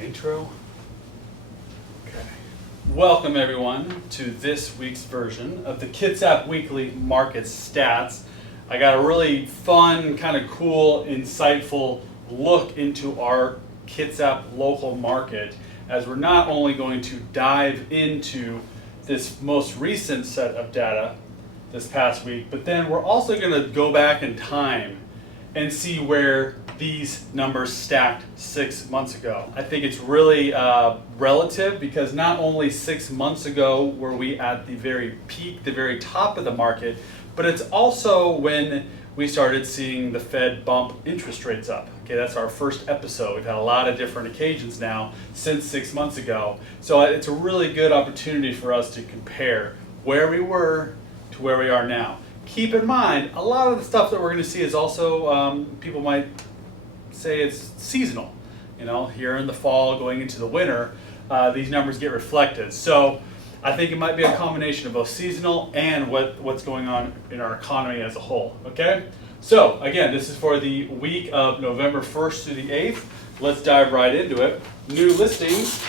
my intro. Okay. Welcome everyone to this week's version of the Kitsap Weekly Market Stats. I got a really fun, kind of cool, insightful look into our Kitsap local market, as we're not only going to dive into this most recent set of data this past week, but then we're also going to go back in time and see where these numbers stacked 6 months ago. I think it's really relative, because not only 6 months ago were we at the very peak, the very top of the market, but it's also when we started seeing the Fed bump interest rates up. Okay, that's our first episode. We've had a lot of different occasions now since 6 months ago. So it's a really good opportunity for us to compare where we were to where we are now. Keep in mind, a lot of the stuff that we're going to see is also, people might say it's seasonal. You know, here in the fall going into the winter, these numbers get reflected. So I think it might be a combination of both seasonal and what's going on in our economy as a whole. Okay? So again, this is for the week of November 1st through the 8th. Let's dive right into it. New listings,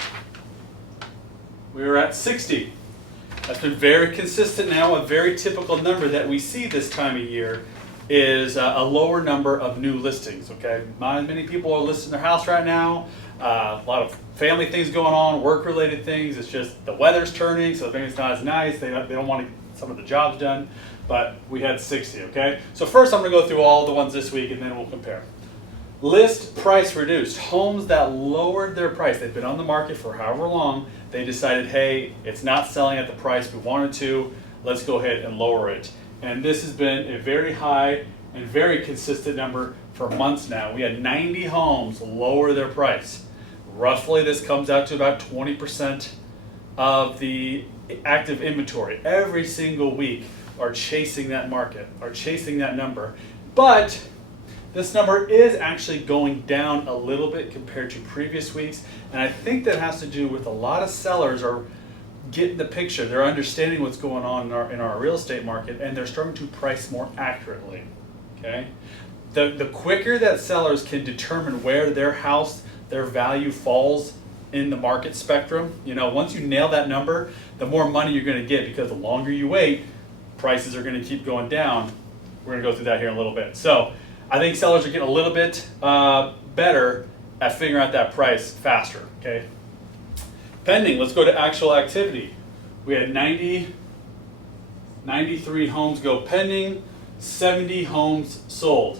we were at 60. That's been very consistent now. A very typical number that we see this time of year is a lower number of new listings. Okay, not as many people are listing their house right now. A lot of family things going on, work-related things. It's just the weather's turning, so maybe it's not as nice. They don't want to get some of the jobs done, but we had 60. Okay, so first I'm going to go through all the ones this week, and then we'll compare. List price reduced. Homes that lowered their price. They've been on the market for however long. They decided, hey, it's not selling at the price we wanted to. Let's go ahead and lower it. And this has been a very high and very consistent number for months now. We had 90 homes lower their price. Roughly, this comes out to about 20% of the active inventory. Every single week are chasing that market, are chasing that number. But this number is actually going down a little bit compared to previous weeks, and I think that has to do with a lot of sellers are getting the picture. They're understanding what's going on in our real estate market, and they're starting to price more accurately. Okay, the quicker that sellers can determine where their house, their value falls in the market spectrum, you know, once you nail that number, the more money you're going to get, because the longer you wait, prices are going to keep going down. We're going to go through that here in a little bit. So I think sellers are getting a little bit better at figuring out that price faster. Okay. Pending, let's go to actual activity. We had 93 homes go pending, 70 homes sold.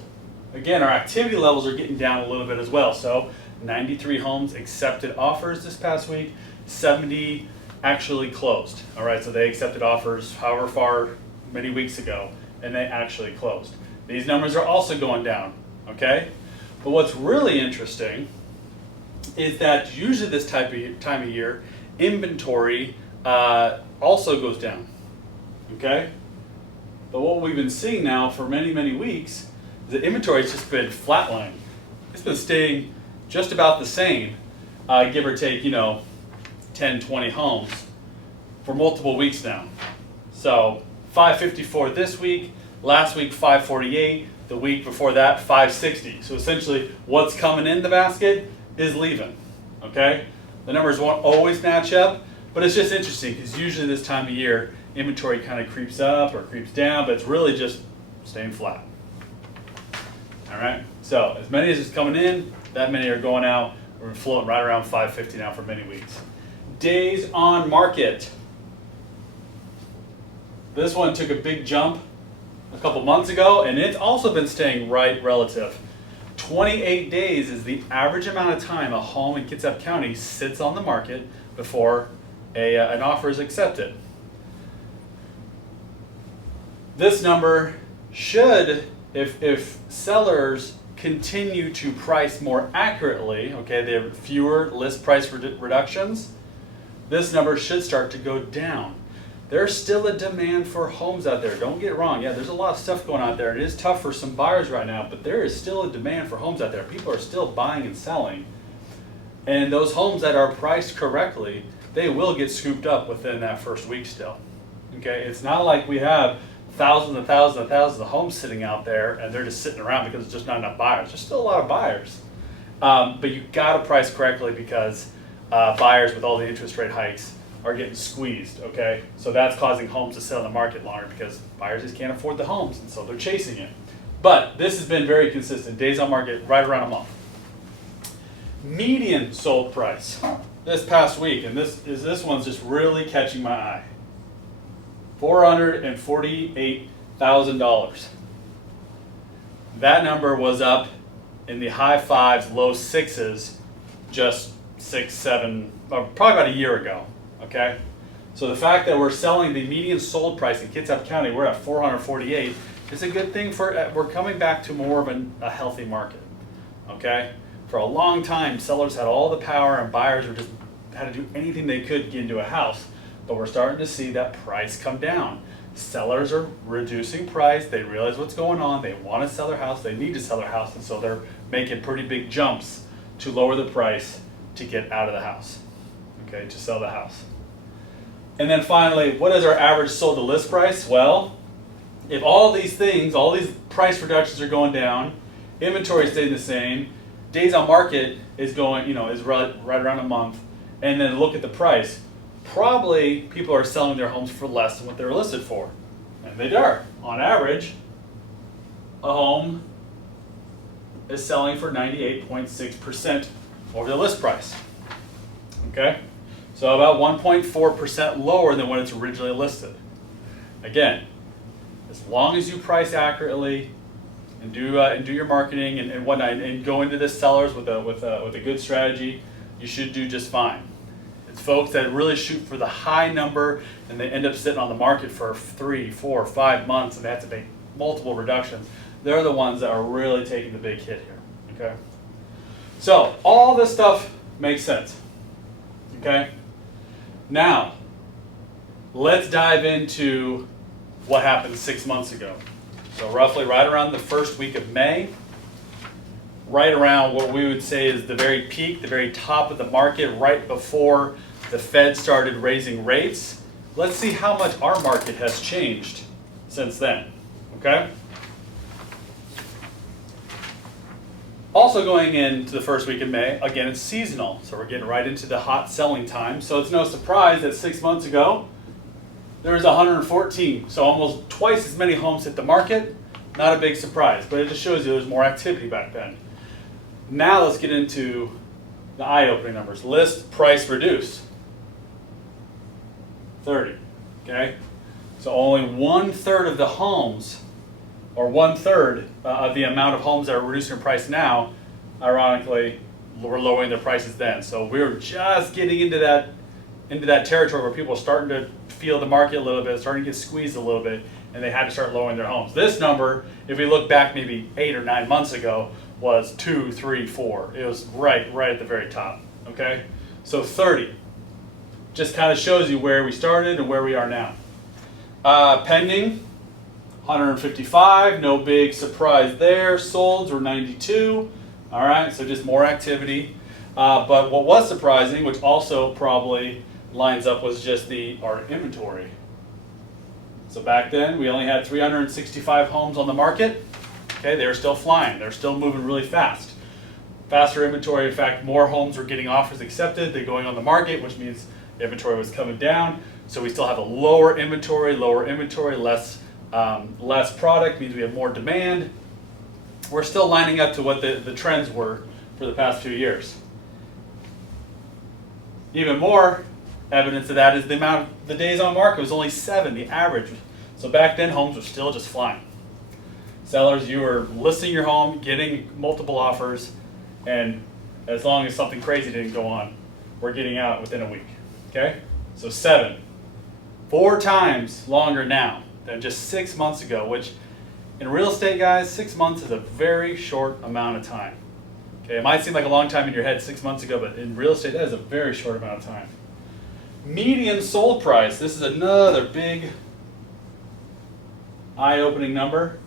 Again, our activity levels are getting down a little bit as well. So 93 homes accepted offers this past week, 70 actually closed. All right, so they accepted offers however far many weeks ago, and they actually closed. These numbers are also going down, okay? But what's really interesting is that usually this time of year, inventory also goes down, okay? But what we've been seeing now for many, many weeks is that inventory has just been flatlining. It's been staying just about the same, give or take, 10, 20 homes for multiple weeks now. So 554 this week, last week 548, the week before that 560. So essentially what's coming in the basket is leaving, okay? The numbers won't always match up, but it's just interesting, because usually this time of year inventory kind of creeps up or creeps down, but it's really just staying flat. All right, so as many as is coming in, that many are going out. We're floating right around 550 now for many weeks. Days on market. This one took a big jump a couple months ago, and it's also been staying right relative. 28 days is the average amount of time a home in Kitsap County sits on the market before an offer is accepted. This number should, if sellers continue to price more accurately, okay, they have fewer list price reductions, this number should start to go down. There's still a demand for homes out there. Don't get it wrong. Yeah, there's a lot of stuff going on there. It is tough for some buyers right now, but there is still a demand for homes out there. People are still buying and selling. And those homes that are priced correctly, they will get scooped up within that first week still. Okay, it's not like we have thousands and thousands and thousands of homes sitting out there and they're just sitting around because there's just not enough buyers. There's still a lot of buyers. But you got to price correctly because buyers with all the interest rate hikes are getting squeezed, okay? So that's causing homes to sit on the market longer because buyers just can't afford the homes, and so they're chasing it. But this has been very consistent. Days on market right around a month. Median sold price this past week, and this one's just really catching my eye. $448,000. That number was up in the high fives, low sixes, just 6, 7, probably about a year ago. Okay, so the fact that we're selling the median sold price in Kitsap County, we're at 448, is a good thing for. We're coming back to more of a healthy market. Okay, for a long time, sellers had all the power and buyers were just had to do anything they could to get into a house. But we're starting to see that price come down. Sellers are reducing price. They realize what's going on. They want to sell their house. They need to sell their house, and so they're making pretty big jumps to lower the price to get out of the house. Okay, to sell the house. And then finally, what is our average sold to list price? Well, if all these things, all these price reductions are going down, inventory is staying the same, days on market is going, is right around a month, and then look at the price, probably people are selling their homes for less than what they were listed for. And they are. On average, a home is selling for 98.6% over the list price. Okay? So about 1.4% lower than when it's originally listed. Again, as long as you price accurately and do your marketing and whatnot, and go into the sellers with a good strategy, you should do just fine. It's folks that really shoot for the high number and they end up sitting on the market for 3, 4, 5 months and they have to make multiple reductions. They're the ones that are really taking the big hit here. Okay? So all this stuff makes sense. Okay? Now, let's dive into what happened 6 months ago. So roughly right around the first week of May, right around what we would say is the very peak, the very top of the market, right before the Fed started raising rates. Let's see how much our market has changed since then. Okay? Also going into the first week of May, again, it's seasonal. So we're getting right into the hot selling time. So it's no surprise that 6 months ago, there was 114. So almost twice as many homes hit the market. Not a big surprise, but it just shows you there's more activity back then. Now let's get into the eye-opening numbers. List price reduced. 30. Okay? So only 1/3 of the homes, or 1/3 of the amount of homes that are reducing in price now, ironically, were lowering their prices then. So we were just getting into that territory where people are starting to feel the market a little bit, starting to get squeezed a little bit, and they had to start lowering their homes. This number, if we look back maybe 8 or 9 months ago, was 2, 3, 4. It was right at the very top. Okay, so 30 just kind of shows you where we started and where we are now. Pending, 155, no big surprise there. Solds were 92. All right, so just more activity. But what was surprising, which also probably lines up, was just our inventory. So back then, we only had 365 homes on the market. Okay, they were still flying. They're still moving really fast. Faster inventory. In fact, more homes were getting offers accepted. They're going on the market, which means inventory was coming down. So we still have a lower inventory, less product means we have more demand. We're still lining up to what the trends were for the past few years. Even more evidence of that is the days on market was only 7, the average. So back then, homes were still just flying. Sellers, you were listing your home, getting multiple offers, and as long as something crazy didn't go on, we're getting out within a week. Okay? So 7. 4 times longer now than just 6 months ago, which in real estate, guys, 6 months is a very short amount of time. Okay, it might seem like a long time in your head 6 months ago, but in real estate, that is a very short amount of time. Median sold price. This is another big eye-opening number.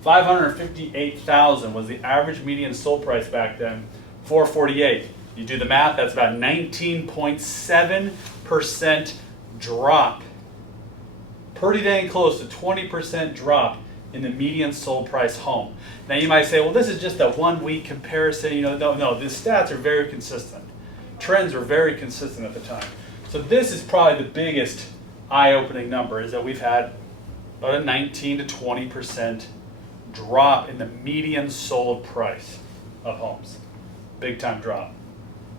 558,000 was the average median sold price back then. 448. You do the math, that's about 19.7% drop. Pretty dang close to 20% drop in the median sold price home. Now you might say, well, this is just a 1 week comparison. No, the stats are very consistent. Trends are very consistent at the time. So this is probably the biggest eye-opening number, is that we've had about a 19 to 20% drop in the median sold price of homes. Big time drop.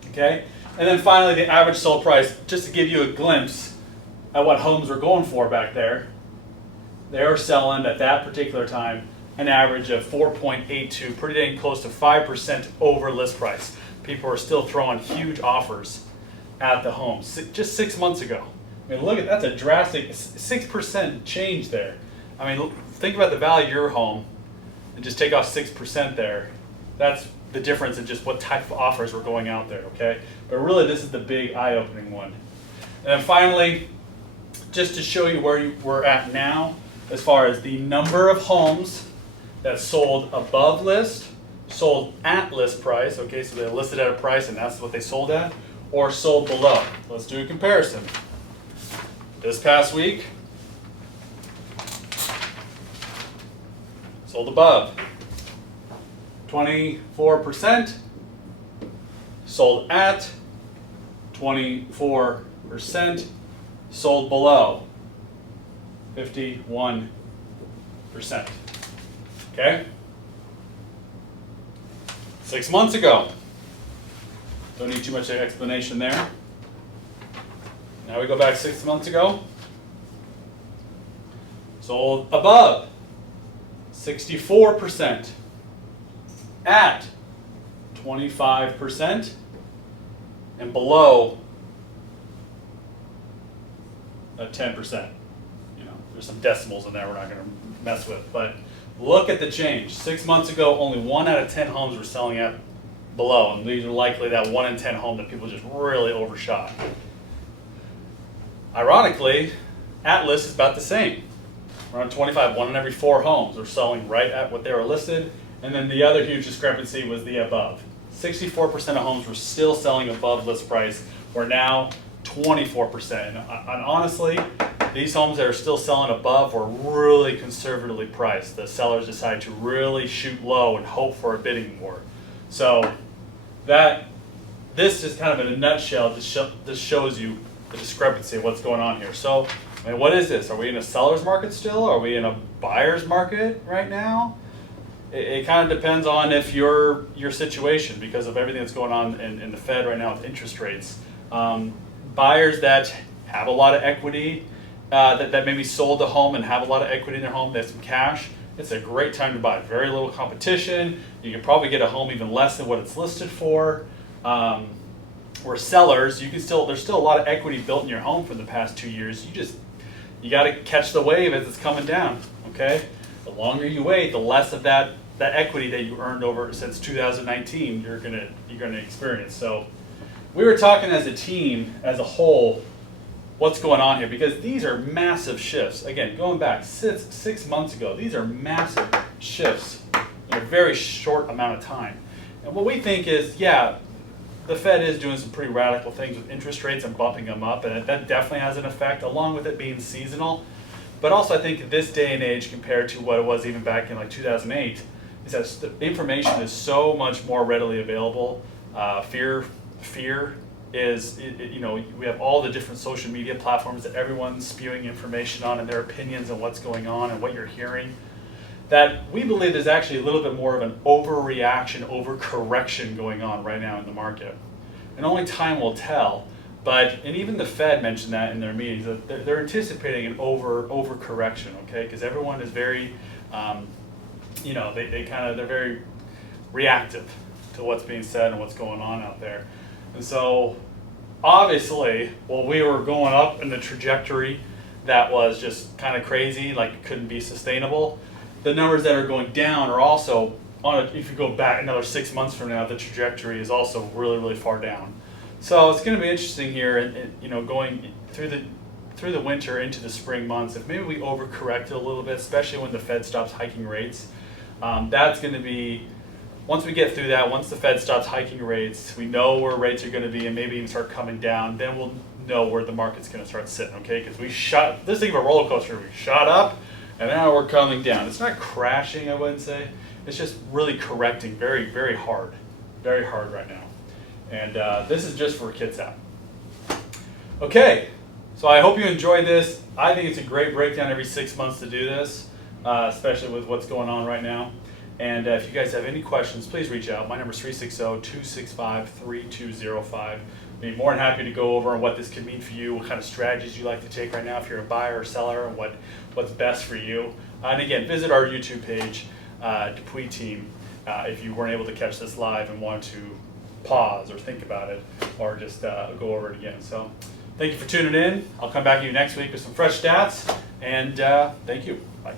Okay? And then finally, the average sold price, just to give you a glimpse at what homes were going for back there. They were selling at that particular time an average of 4.82, pretty dang close to 5% over list price. People are still throwing huge offers at the homes. Just 6 months ago. I mean, look at that's a drastic 6% change there. I mean, think about the value of your home and just take off 6% there. That's the difference in just what type of offers were going out there, okay? But really, this is the big eye-opening one. And then finally, just to show you where we're at now, as far as the number of homes that sold above list, sold at list price, okay, so they're listed at a price and that's what they sold at, or sold below. Let's do a comparison. This past week, sold above, 24%, sold at 24%, sold below 51%. Okay? 6 months ago. Don't need too much explanation there. Now we go back 6 months ago. Sold above 64%. At 25%. And below 10%. There's some decimals in there we're not going to mess with, but look at the change. 6 months ago, only 1 out of 10 homes were selling at below, and these are likely that 1 in 10 home that people just really overshot. Ironically, at list is about the same. Around 25, 1 in every 4 homes are selling right at what they were listed, and then the other huge discrepancy was the above. 64% of homes were still selling above list price, where now 24%. And honestly, these homes that are still selling above were really conservatively priced. The sellers decided to really shoot low and hope for a bidding war. So this is kind of in a nutshell this shows you the discrepancy of what's going on here. So, I mean, what is this? Are we in a seller's market still? Are we in a buyer's market right now? It kind of depends on if your situation, because of everything that's going on in the Fed right now with interest rates. Buyers that have a lot of equity, that maybe sold a home and have a lot of equity in their home, they have some cash, it's a great time to buy. Very little competition. You can probably get a home even less than what it's listed for. Or sellers, there's still a lot of equity built in your home from the past 2 years. You got to catch the wave as it's coming down, okay? The longer you wait, the less of that equity that you earned over since 2019 you're gonna experience. So we were talking as a team, as a whole, what's going on here, because these are massive shifts. Again, going back 6 months ago, these are massive shifts in a very short amount of time. And what we think is, yeah, the Fed is doing some pretty radical things with interest rates and bumping them up, and that definitely has an effect, along with it being seasonal. But also, I think this day and age, compared to what it was even back in like 2008, is that the information is so much more readily available. Fear is, we have all the different social media platforms that everyone's spewing information on and their opinions on what's going on and what you're hearing. That we believe there's actually a little bit more of an overreaction, overcorrection going on right now in the market. And only time will tell. And even the Fed mentioned that in their meetings, that they're anticipating an overcorrection, okay? Because everyone is very, they're very reactive to what's being said and what's going on out there. And so, obviously, while we were going up in the trajectory that was just kind of crazy, like it couldn't be sustainable, the numbers that are going down are also, if you go back another 6 months from now, the trajectory is also really, really far down. So it's going to be interesting here, and going through the winter into the spring months, if maybe we overcorrected a little bit, especially when the Fed stops hiking rates. That's going to be, once we get through that, once the Fed stops hiking rates, we know where rates are going to be and maybe even start coming down, then we'll know where the market's going to start sitting, okay? Because this thing of a roller coaster, we shot up, And now we're coming down. It's not crashing, I wouldn't say. It's just really correcting very, very hard right now. And this is just for Kitsap. Okay, so I hope you enjoyed this. I think it's a great breakdown every 6 months to do this, especially with what's going on right now. And if you guys have any questions, please reach out. My number is 360-265-3205. I'd be more than happy to go over what this could mean for you, what kind of strategies you like to take right now if you're a buyer or seller, and what's best for you. And again, visit our YouTube page, Dupuy Team, if you weren't able to catch this live and want to pause or think about it, or just go over it again. So thank you for tuning in. I'll come back to you next week with some fresh stats, and thank you.